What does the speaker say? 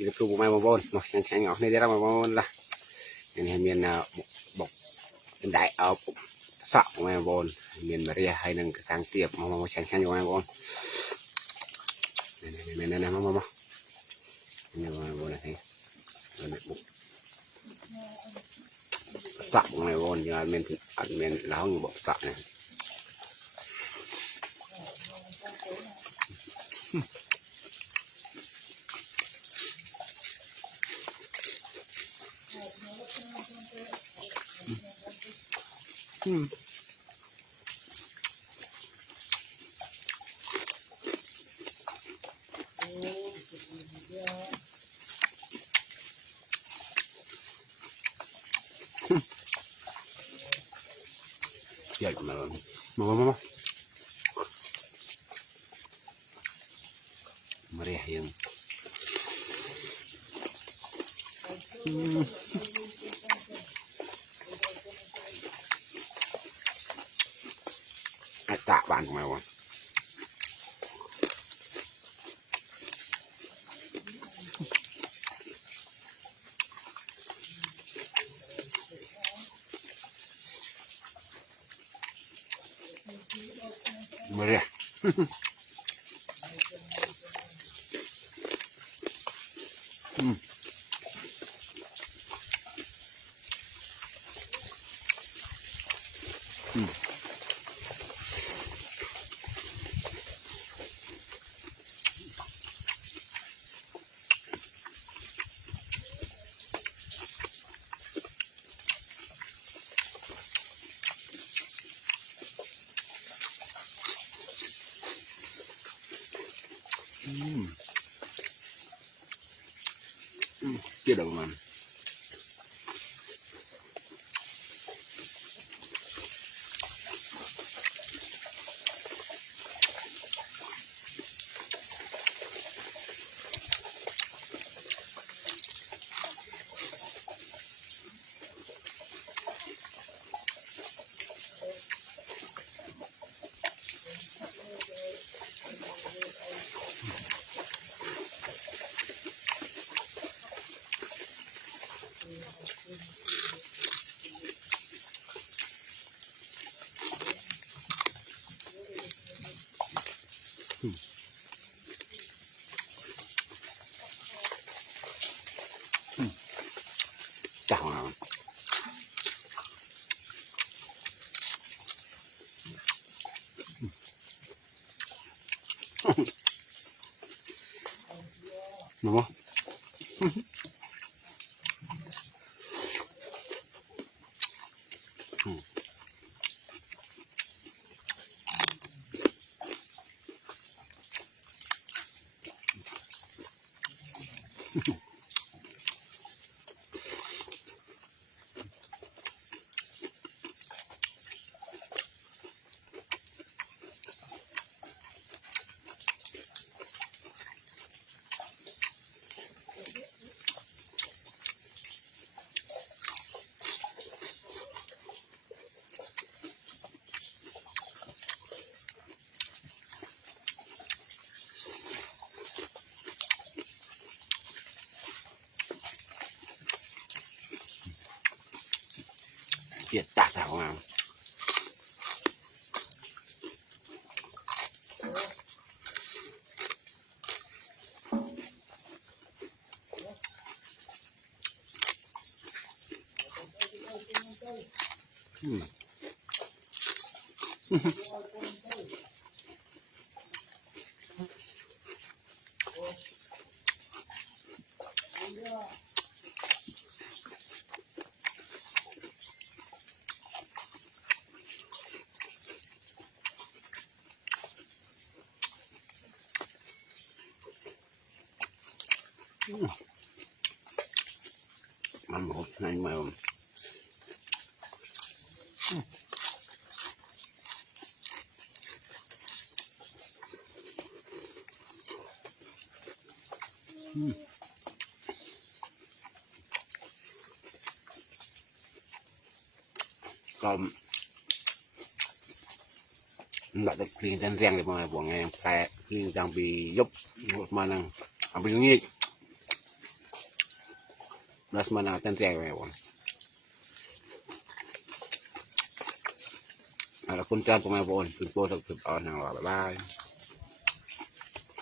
กินครูบุ้มมาบนมาแข็งๆออกนี่ได้รับมาบนละอย่างนี้เมียนบกเป็นได้เอาสะมาบนเมียนมาเรียให้หนึ่งสร้างเตียบมาแข็งๆอยู่มาบนนี่มานี่มาบนอะไรสะมาบนอย่างเมียนเมียนแล้วอยู่บอกสะเนี่ยใหญ่มาเรียยังไอ้ตาบ้านของเรามาเรียเกี่ยวกับมันจังเราหนูเกลียดตาของเรามันหมดในเมืองก็หลักจากคลีนจันเรียงเลยมาบอกไงแปลคลีนจังปียบมานั่งเอาไปอย่างนี้ รัสมานาวเต้นแรงไงบอลแล้วคุณจานผมไงบอลคุณโปรสักสุดอ่อนนะบ๊ายบาย